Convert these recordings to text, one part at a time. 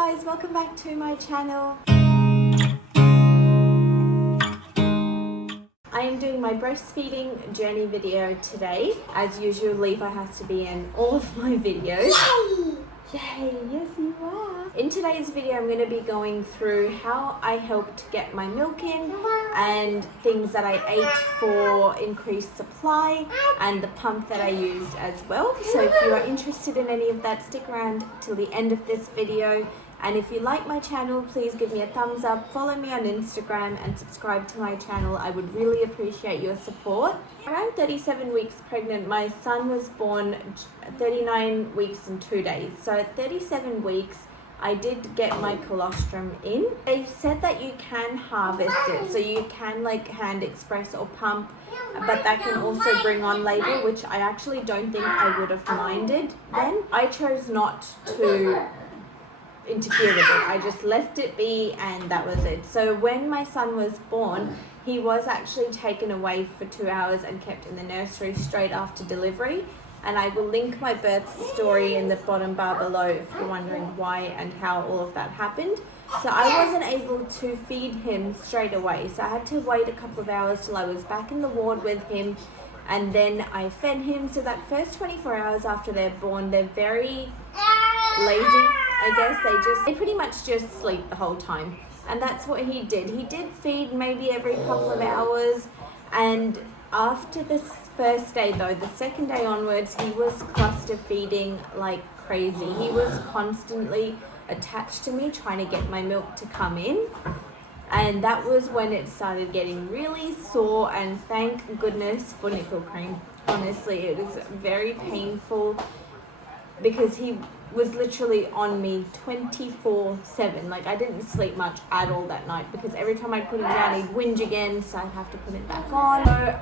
guys, welcome back to my channel. I am doing my breastfeeding journey video today. As usual, Levi has to be in all of my videos. Yay, yes you are. In today's video, I'm going to be going through how I helped get my milk in and things that I ate for increased supply and the pump that I used as well. So if you are interested in any of that, stick around till the end of this video. And if you like my channel, please give me a thumbs up, follow me on Instagram and subscribe to my channel. I would really appreciate your support. Around 37 weeks pregnant, my son was born 39 weeks and 2 days. So at 37 weeks, I did get my colostrum in. They said that you can harvest it, so you can like hand express or pump, but that can also bring on labor, which I actually don't think I would have minded then. I chose not to interfere with it. I just left it be and that was it. So when my son was born, he was actually taken away for 2 hours and kept in the nursery straight after delivery. And I will link my birth story in the bottom bar below if you're wondering why and how all of that happened. So I wasn't able to feed him straight away. So I had to wait a couple of hours till I was back in the ward with him. And then I fed him. So that first 24 hours after they're born, they're very lazy, I guess. They pretty much just sleep the whole time. And that's what he did. He did feed maybe every couple of hours. And after this first day though, the second day onwards, he was cluster feeding like crazy. He was constantly attached to me, trying to get my milk to come in. And that was when it started getting really sore, and thank goodness for Nipple Cream. Honestly, it was very painful because he was literally on me 24/7. Like I didn't sleep much at all that night because every time I put him down, he'd whinge again, so I'd have to put it back on. So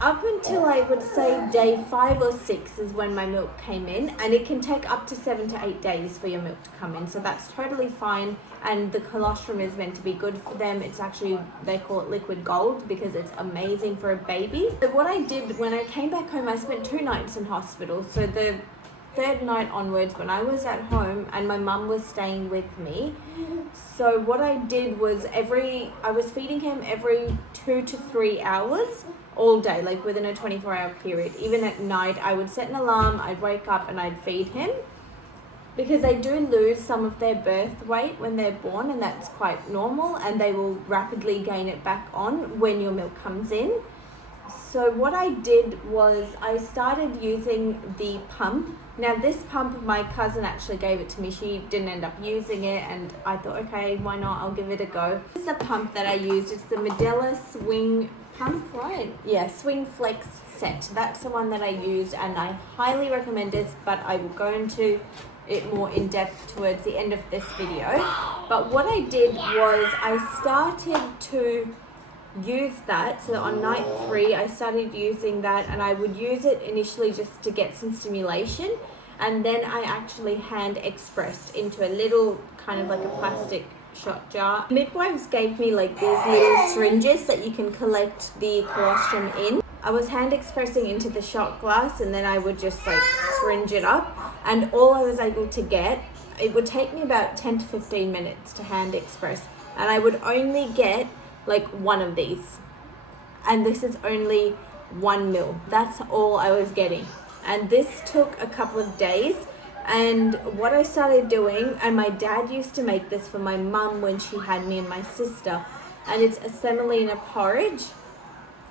up until I would say day 5 or 6 is when my milk came in, and it can take up to 7 to 8 days for your milk to come in, so that's totally fine. And the colostrum is meant to be good for them. It's actually, they call it liquid gold because it's amazing for a baby. So what I did when I came back home, I spent 2 nights in hospital. So the third night onwards, when I was at home and my mum was staying with me, so what I did was I was feeding him every 2 to 3 hours all day, like within a 24-hour period. Even at night, I would set an alarm, I'd wake up and I'd feed him, because they do lose some of their birth weight when they're born, and that's quite normal, and they will rapidly gain it back on when your milk comes in. So what I did was I started using the pump. Now this pump, my cousin actually gave it to me. She didn't end up using it, and I thought, okay, why not? I'll give it a go. This is the pump that I used. It's the Medela Swing pump, right? Yeah, Swing Flex set. That's the one that I used, and I highly recommend it, but I will go into it more in depth towards the end of this video. But what I did was I started to use that. So on night 3 I started using that, and I would use it initially just to get some stimulation, and then I actually hand expressed into a little kind of like a plastic shot jar. Midwives gave me like these little syringes that you can collect the colostrum in. I was hand expressing into the shot glass, and then I would just like syringe it up, and all I was able to get, it would take me about 10 to 15 minutes to hand express, and I would only get like one of these, and this is only 1 ml. That's all I was getting, and this took a couple of days. And what I started doing, and my dad used to make this for my mum when she had me and my sister, and it's a semolina porridge,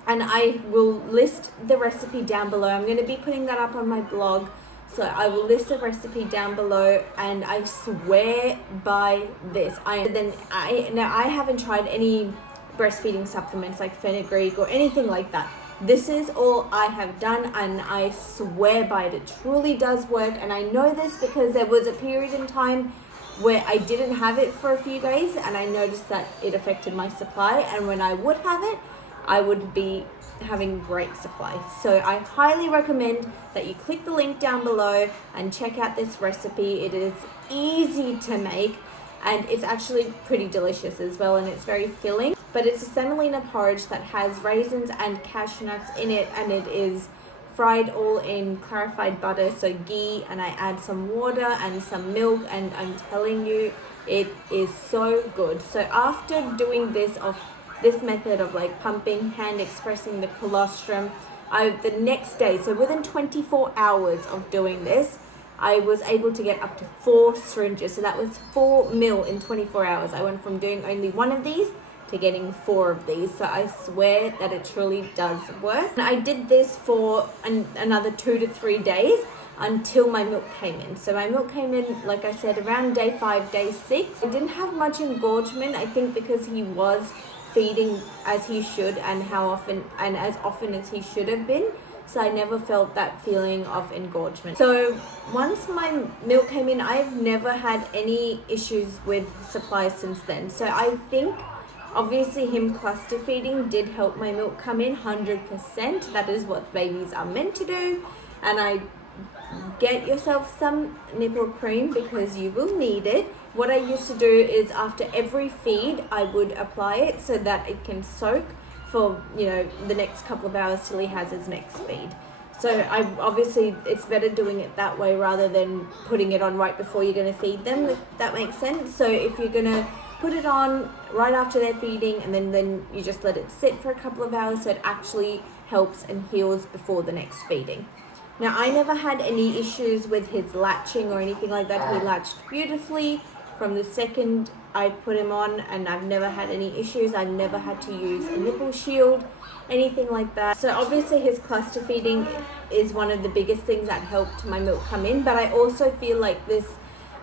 and I will list the recipe down below. I'm going to be putting that up on my blog, so I will list the recipe down below, and I swear by this. Now I haven't tried any breastfeeding supplements like fenugreek or anything like that. This is all I have done, and I swear by it. It truly does work, and I know this because there was a period in time where I didn't have it for a few days, and I noticed that it affected my supply, and when I would have it, I would be having great supply. So I highly recommend that you click the link down below and check out this recipe. It is easy to make, and it's actually pretty delicious as well, and it's very filling. But it's a semolina porridge that has raisins and cashew nuts in it, and it is fried all in clarified butter, so ghee, and I add some water and some milk, and I'm telling you, it is so good. So after doing this method of like pumping, hand expressing the colostrum, the next day, so within 24 hours of doing this, I was able to get up to 4 syringes. So that was 4 mil in 24 hours. I went from doing only 1 of these to getting 4 of these. So I swear that it truly does work. And I did this for another 2 to 3 days until my milk came in. So my milk came in, like I said, around day 5, day 6. I didn't have much engorgement, I think because he was feeding as he should and as often as he should have been. So I never felt that feeling of engorgement. So once my milk came in, I've never had any issues with supply since then. So I think obviously him cluster feeding did help my milk come in 100%. That is what babies are meant to do. And I get yourself some nipple cream because you will need it. What I used to do is after every feed, I would apply it so that it can soak for, you know, the next couple of hours till he has his next feed. So obviously it's better doing it that way rather than putting it on right before you're going to feed them, if that makes sense. So if you're going to put it on right after they're feeding, and then you just let it sit for a couple of hours so it actually helps and heals before the next feeding. Now, I never had any issues with his latching or anything like that. He latched beautifully from the second I put him on, and I've never had any issues. I've never had to use a nipple shield, anything like that. So obviously his cluster feeding is one of the biggest things that helped my milk come in, but I also feel like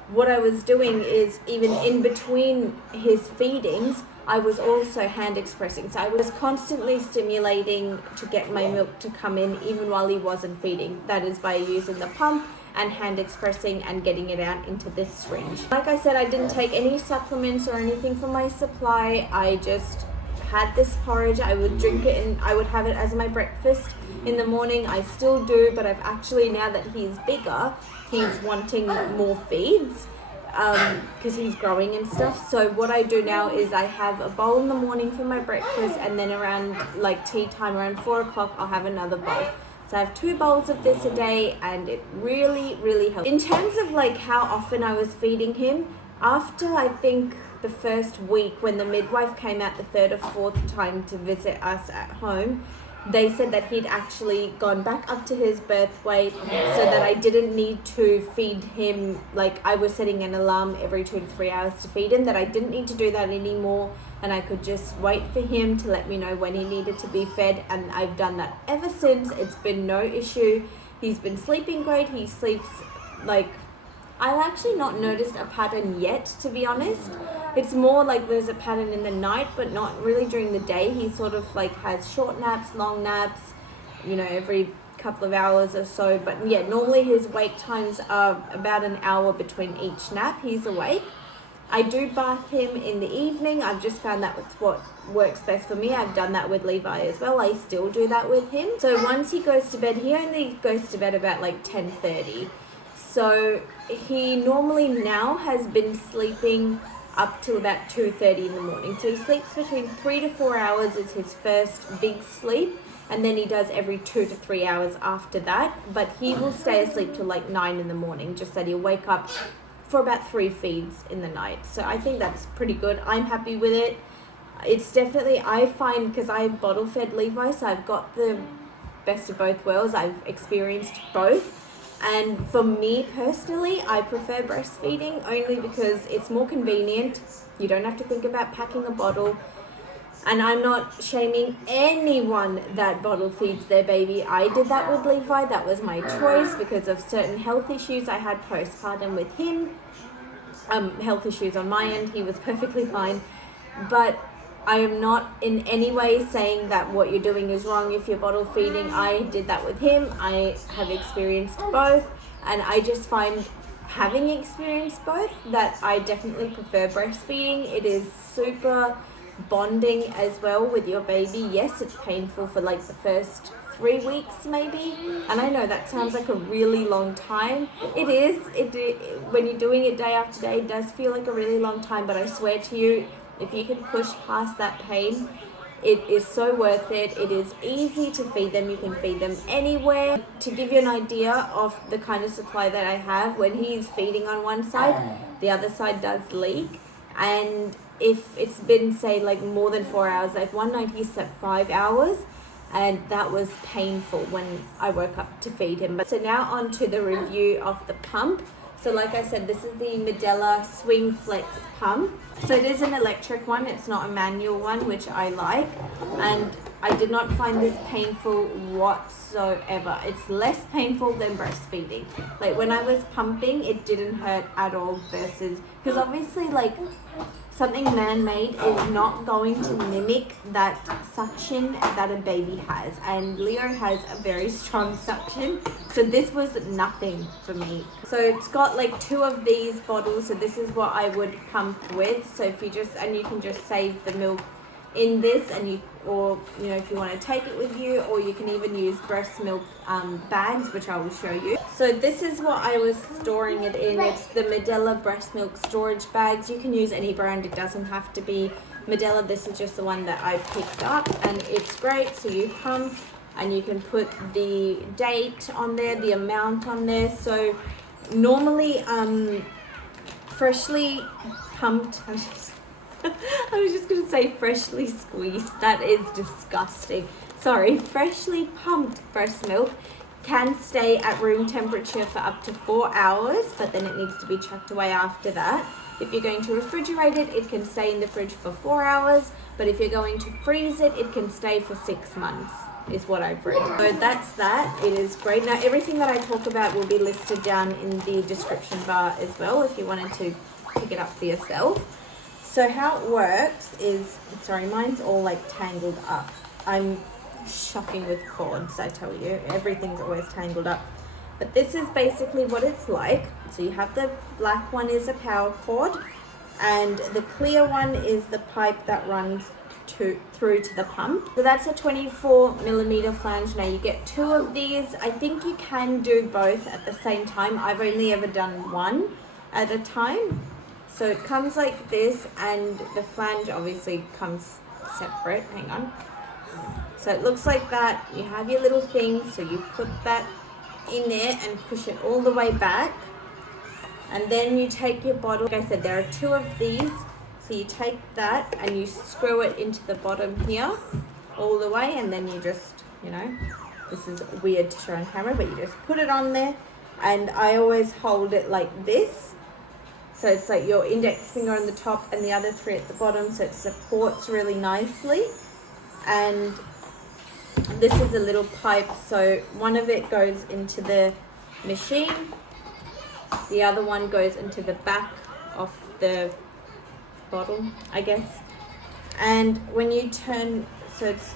what I was doing is even in between his feedings, I was also hand expressing. So I was constantly stimulating to get my milk to come in even while he wasn't feeding. That is by using the pump and hand expressing and getting it out into this syringe. Like I said, I didn't take any supplements or anything from my supply. I just had this porridge. I would drink it and I would have it as my breakfast in the morning. I still do, but I've actually, now that he's bigger, he's wanting more feeds because he's growing and stuff. So what I do now is I have a bowl in the morning for my breakfast, and then around like tea time, around 4 o'clock, I'll have another bowl. So I have 2 bowls of this a day, and it really, really helps. In terms of like how often I was feeding him, after I think the first week when the midwife came out the 3rd or 4th time to visit us at home, they said that he'd actually gone back up to his birth weight, so that I didn't need to feed him. Like, I was setting an alarm every 2 to 3 hours to feed him, that I didn't need to do that anymore, and I could just wait for him to let me know when he needed to be fed. And I've done that ever since. It's been no issue. He's been sleeping great. He sleeps like, I've actually not noticed a pattern yet, to be honest. It's more like there's a pattern in the night, but not really during the day. He sort of like has short naps, long naps, you know, every couple of hours or so. But yeah, normally his wake times are about an hour between each nap. He's awake. I do bath him in the evening. I've just found that it's what works best for me. I've done that with Levi as well. I still do that with him. So once he goes to bed, he only goes to bed about like 10:30. So he normally now has been sleeping up to about 2:30 in the morning. So he sleeps between 3 to 4 hours is his first big sleep, and then he does every 2 to 3 hours after that. But he will stay asleep till like 9 in the morning, just that he'll wake up for about 3 feeds in the night. So I think that's pretty good. I'm happy with it. It's definitely, I find, because I bottle fed Levi, so I've got the best of both worlds. I've experienced both. And for me personally, I prefer breastfeeding only because it's more convenient. You don't have to think about packing a bottle. And I'm not shaming anyone that bottle feeds their baby. I did that with Levi. That was my choice because of certain health issues I had postpartum with him. Health issues on my end. He was perfectly fine. But I am not in any way saying that what you're doing is wrong if you're bottle feeding. I did that with him. I have experienced both, and I just find, having experienced both, that I definitely prefer breastfeeding. It is super bonding as well with your baby. Yes, it's painful for like the first 3 weeks maybe, and I know that sounds like a really long time. It is. When you're doing it day after day, it does feel like a really long time, but I swear to you, if you can push past that pain, It is so worth it. It is easy to feed them. You can feed them anywhere. To give you an idea of the kind of supply that I have, when he's feeding on one side, the other side does leak. And if it's been, say, like more than 4 hours, like one night he slept 5 hours, and that was painful when I woke up to feed him. But so now on to the review of the pump. So like I said, this is the Medela Swing Flex pump. So it is an electric one, it's not a manual one, which I like. And I did not find this painful whatsoever. It's less painful than breastfeeding. Like when I was pumping, it didn't hurt at all versus, because obviously like something man-made is not going to mimic that suction that a baby has, and Leo has a very strong suction, so this was nothing for me. So it's got like 2 of these bottles, so this is what I would pump with. So if you just, and you can just save the milk in this, and you, or you know, if you want to take it with you, or you can even use breast milk bags, which I will show you. So this is what I was storing it in. It's the Medela breast milk storage bags. You can use any brand, it doesn't have to be Medela. This is just the one that I picked up, and it's great. So you pump and you can put the date on there, the amount on there. So normally freshly pumped, I was just gonna say freshly squeezed, that is disgusting. Sorry, freshly pumped breast milk can stay at room temperature for up to 4 hours, but then it needs to be chucked away after that. If you're going to refrigerate it, it can stay in the fridge for 4 hours, but if you're going to freeze it, it can stay for 6 months, is what I've read. So that's that. It is great. Now everything that I talk about will be listed down in the description bar as well, if you wanted to pick it up for yourself. So how it works is, sorry, mine's all like tangled up. I'm shocking with cords, I tell you. Everything's always tangled up. But this is basically what it's like. So you have the black one is a power cord, and the clear one is the pipe that runs through to the pump. So that's a 24mm flange. Now you get 2 of these. I think you can do both at the same time. I've only ever done one at a time. So it comes like this, and the flange obviously comes separate. Hang on. So it looks like that. You have your little thing, so you put that in there and push it all the way back. And then you take your bottle. Like I said, there are 2 of these. So you take that and you screw it into the bottom here all the way, and then you just, you know, this is weird to show on camera, but you just put it on there. And I always hold it like this. So it's like your index finger on the top and the other 3 at the bottom, so it supports really nicely. And this is a little pipe, so one of it goes into the machine, the other one goes into the back of the bottle, I guess. And when you turn, so it's,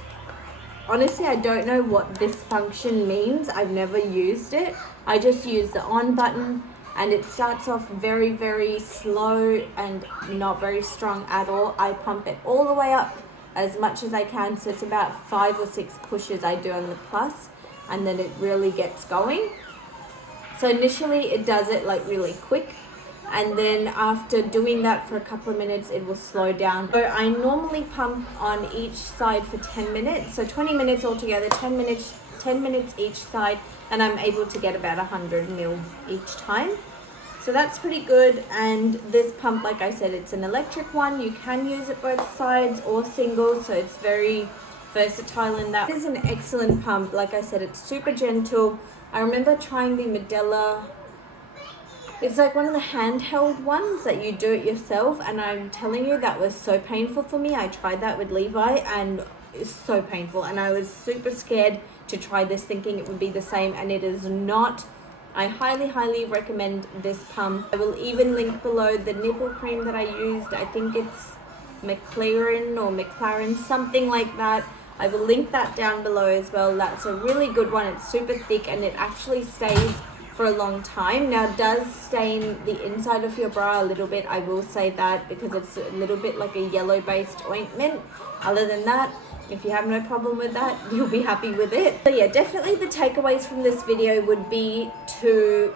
honestly I don't know what this function means. I've never used it. I just use the on button, and it starts off very, very slow and not very strong at all. I pump it all the way up as much as I can, so it's about 5 or 6 pushes I do on the plus, and then it really gets going. So initially it does it like really quick, and then after doing that for a couple of minutes it will slow down. So I normally pump on each side for 10 minutes, so 20 minutes altogether, 10 minutes each side, and I'm able to get about 100 ml each time. So that's pretty good. And this pump, like I said, it's an electric one. You can use it both sides or single, so it's very versatile in that. It is an excellent pump. Like I said, it's super gentle. I remember trying the Medela. It's like one of the handheld ones that you do it yourself, and I'm telling you, that was so painful for me. I tried that with Levi, and it's so painful, and I was super scared to try this thinking it would be the same, and it is not. I highly recommend this pump. I will even link below the nipple cream that I used. I think it's Marcalan, something like that. I will link that down below as well. That's a really good one. It's super thick, and it actually stays for a long time. Now it does stain the inside of your bra a little bit, I will say that, because it's a little bit like a yellow based ointment. Other than that, if you have no problem with that, you'll be happy with it. So yeah, definitely the takeaways from this video would be to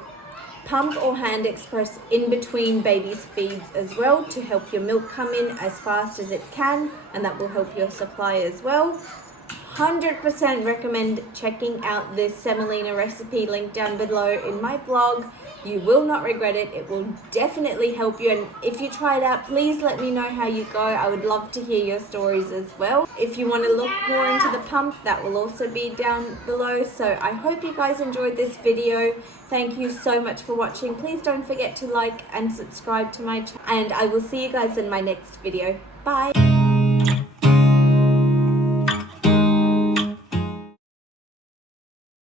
pump or hand express in between babies' feeds as well to help your milk come in as fast as it can, and that will help your supply as well. 100% recommend checking out this semolina recipe link down below in my blog. You will not regret it. It will definitely help you, and if you try it out, please let me know how you go. I would love to hear your stories as well. If you want to look more into the pump, that will also be down below. So I hope you guys enjoyed this video. Thank you so much for watching. Please don't forget to like and subscribe to my channel, and I will see you guys in my next video. Bye.